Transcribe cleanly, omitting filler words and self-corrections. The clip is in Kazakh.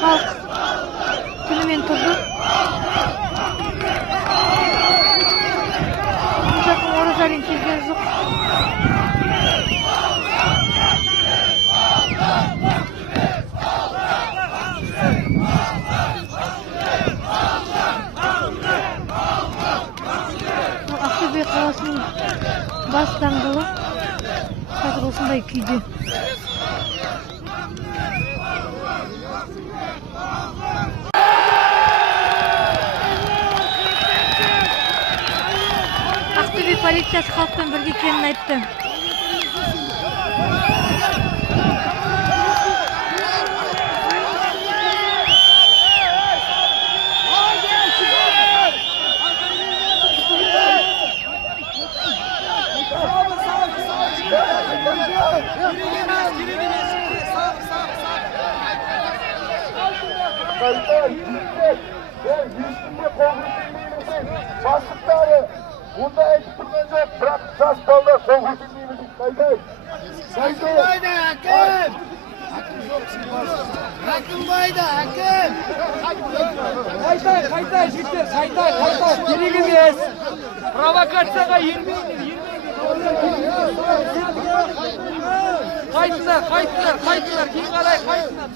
Halk tümümen turdu. Uzakın Orazalin kelgen жоқ. Ақтөбе қаласының бас даңғылы қазір осындай күйде. Ақтөбе полициясы халықпен бірге екенін айтты. Бастықтары онда айтып тұрған жоқ, бірақ жас балдар қол көтермейміз дейді. Әкімбайды, әкім! Әкімбайды, әкім! Қайтай, жігіттер, қайтай, керек емес. Провокацияға ермейдер. Қайтыңдар, кейін қарай қайтыңдар.